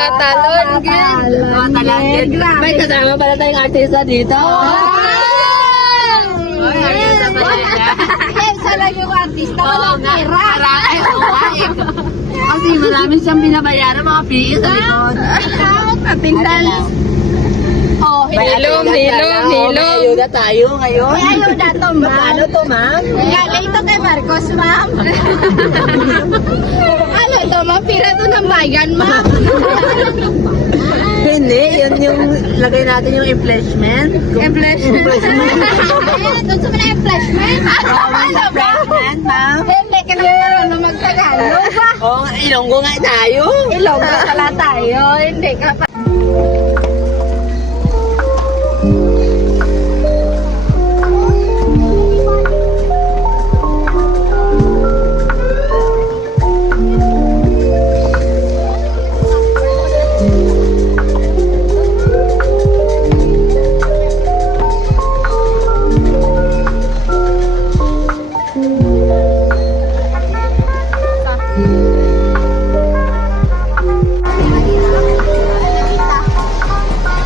Tumatalon, girl. Tumatalon, girl. May kasama pala tayong artista dito. Ay, artista pala siya. Isa lang yung artista, walang pera. Ay, oo nga eh. Kasi marami siyang binabayaran mga PE sa likod. Attendance. Oh, Hilom, hilom, hilom. May ayuda tayo ngayon. May ayuda to, ma'am. Paano to, ma'am? Galing to kay Marcos, ma'am. Ano to, ma'am? Pira to ng bayan, ma'am. Hindi, yun yung lagay natin yung inflashment. Inflation. Ayun, doon sa mga flashman. Inflashment, ma'am. Hindi ka lang na magtagalog ba? Oo, Ilonggo nga tayo. Ilonggo pala tayo. Hindi ka pa.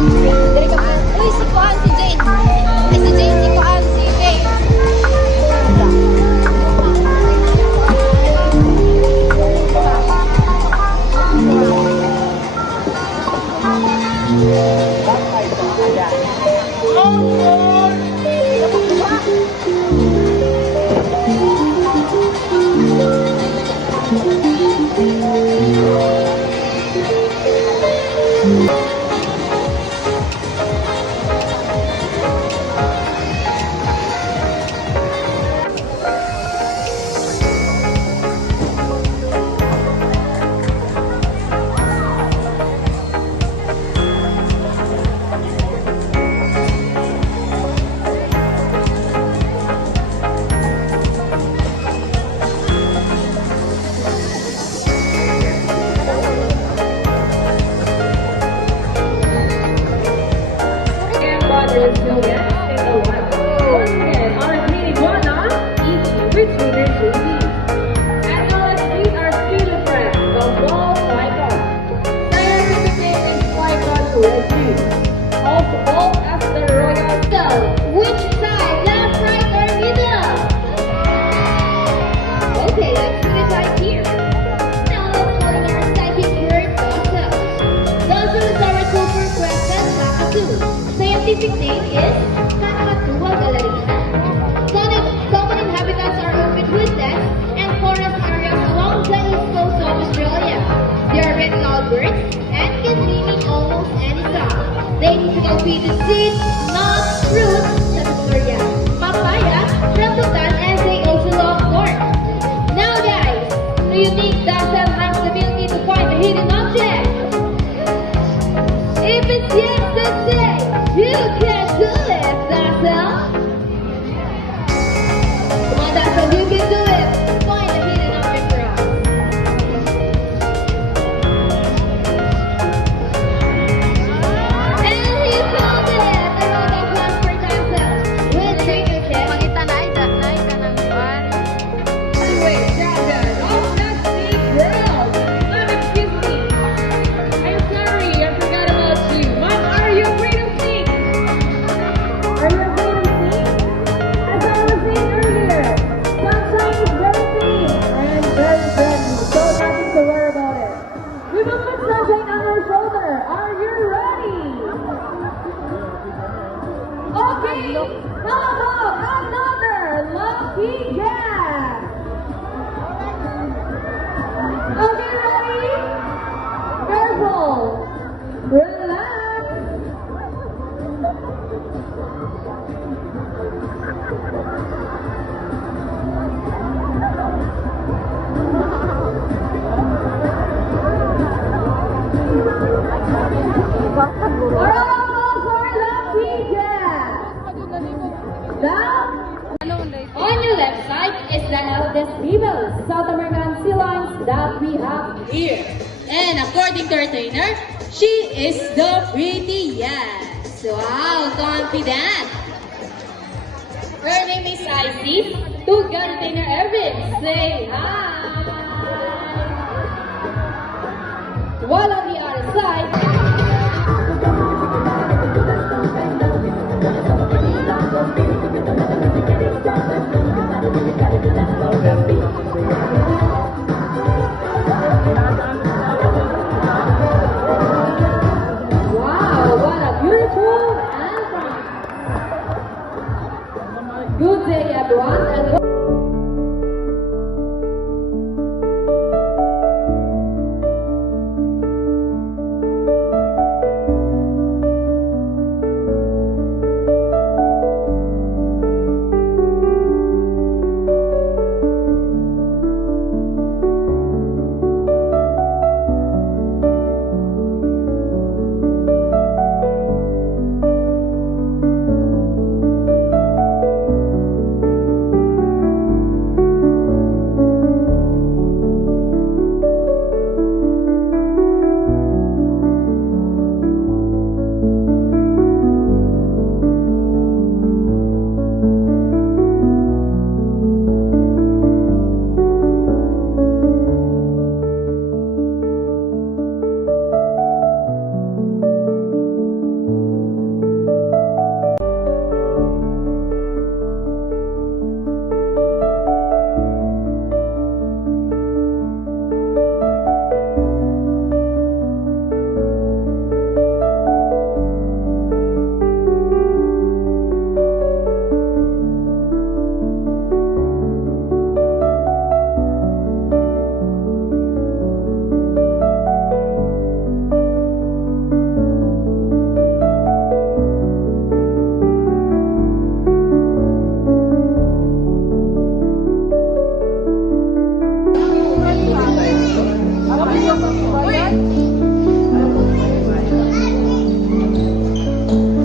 Uy, si Kuan, si Jane. Ay, si Jane, si Kuan, si Jane. Which side? Left, right, or middle? Okay, let's put it right here. Now let's call in our psychic word, Dawson. Dawson is our super crescent Kakadu. Scientific name is Kakadua galerina. Common inhabitants are open woodlands and forest areas along the east coast of Australia. They are very loud birds and can mimic almost any sound. They typically feed the seeds, nuts, fruits, such as durian, papaya, rambutan, and they also love corn. Now guys, do you think Dazzle has the ability to find a hidden object? If it's yes, then say, you can do it, Dazzle! Come on, Dazzle, you can do it! Find a hidden object for us. And he found it! A round of applause for Dazzle. We'll take a check. Anyway, Dazzle, oh, that's me, girl! Excuse me. I'm sorry, I forgot about you. Mom, are you afraid of snakes? Are you afraid of snakes? As I was saying earlier, sunshine is very clean and very friendly, so nothing to worry about it. We will put sunshine on our shoulder. Are you ready? Okay, how about another lucky guess? Okay, ready? Careful. Relax. Alright, for lucky guess. Down. On your left side is the eldest female South American sea lions that we have here. And according to our trainer, she is the prettiest. Wow, confident. Her name is Icy. To gun trainer Ervin, say hi. While on the other outside. Wow, what a beautiful anthem. Good day, everyone. And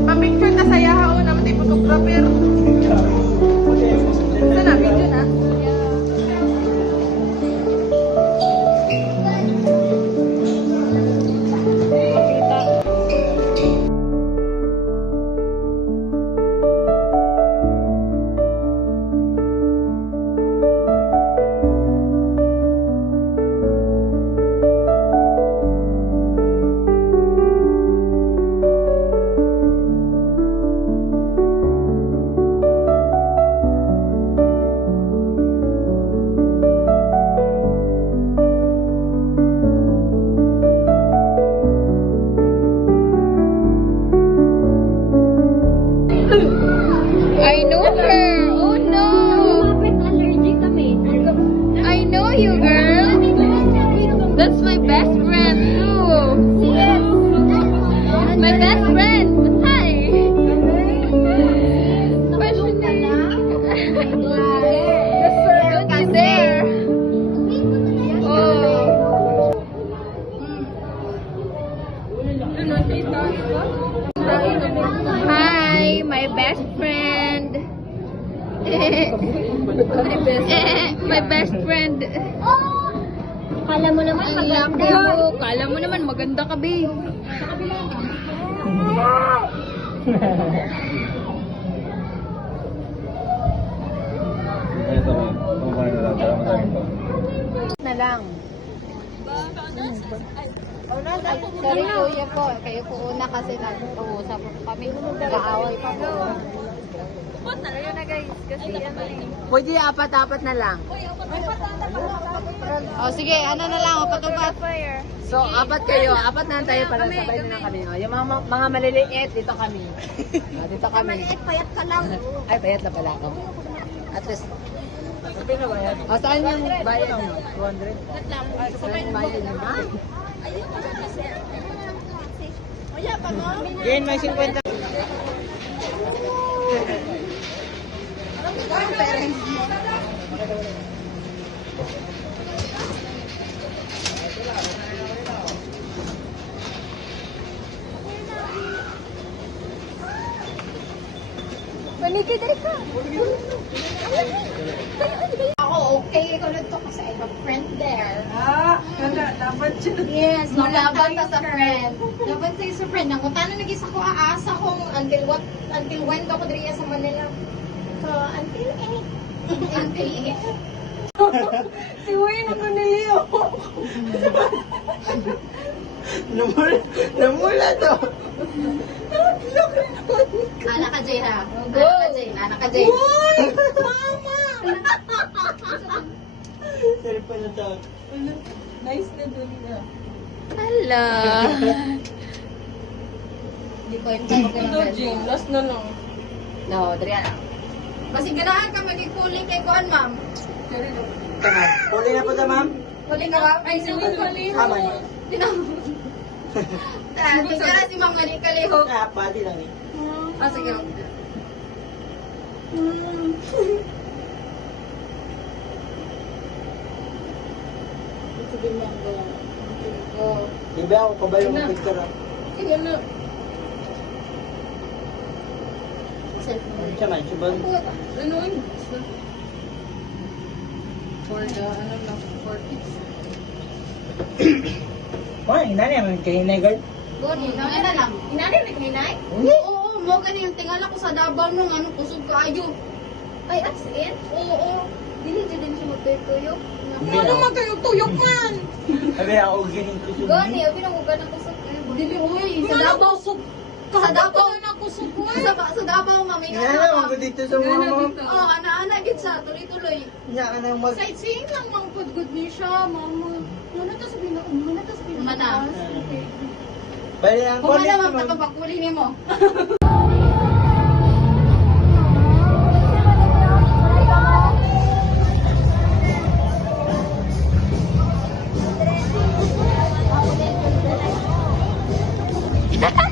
Pamingkod na saya ha, naman tayo photographer. Sana, video na. I know her. Oh no. allergic kami. I know you, girl. That's my best friend too. My best friend. Hi. Where's your name? Don't you dare. Oh. Hi, my best friend. My best friend. Kala mo naman I love you. Kala mo naman maganda ka, babe. Na lang. Sorry kuya po, kayo po una kasi nag-uusap po kami. Nag-aaway pa po. Pwede apat-apat na lang. O sige, ano na lang, patubat. So, apat kayo. Apat na tayo para sabay na lang kami. O, yung mga maliliit, dito kami. O, dito kami. Payat ka lang. Ay, bayad na pala ako. At least, o, saan yung bayad nyo? 200? Saan yung bayad nyo ba? Yan, may 50. Ako okay, ikaw na to kasi I have a friend there. Dapat siya. Yes, malaban ta sa friend. Laban tayo sa friend. Ako, tanan nagis ako aasa kung until when ko diriya sa Manila. So, until any. Si Wayne ang kaniliyo. Namula to. Anak ka, Jay, ha? Anak ka, Jay. Uy! Mama! Sorry pa na to. Nice na dun na. Hala. Hindi ko yung tayo Ito, Jane. Last na lang. No, Adriana. Kasi ganahan ka magikuling kay Kuan, ma'am. Tama. Huli na po ta, ma'am. Kuling ka, ma'am? Ay, si Will mali. Tama niya. Tingnan si ma'am mali kalihok. Ah, pati lang eh. Ah, sige. Sige, ma'am. Go. Di ba ako kabalo ng picture ah? Sige na. Siya man, subag. Ano yun? For the, ano lang, for kids. Wala, inani naman kayo na girl. Goni, na lang. Inani rin hinay? Oo, mo ganyan tingala ko sa Davao nung ano kusog ka ayo. Ay, as in? Oo. Dili jud din siya magtuyo. Ano man kayo tuyok man? Sabi ako gining ko subag. Goni, abi nang ugan ang kusog kayo. Dili uy, sa Davao sug. Sa Davao na kusog ko. Sa Davao mami Nga naman ko dito sa mga ma'am. Oh, ana-ana gid sa tuloy-tuloy. Nga ka nang mag... Sightseeing lang mang good ni siya, mama. Muna to sabihin ako, muna to sabihin ako. Muna. Bali ang Kung ano college ma'am, naman. kapapakuli ni mo. Ha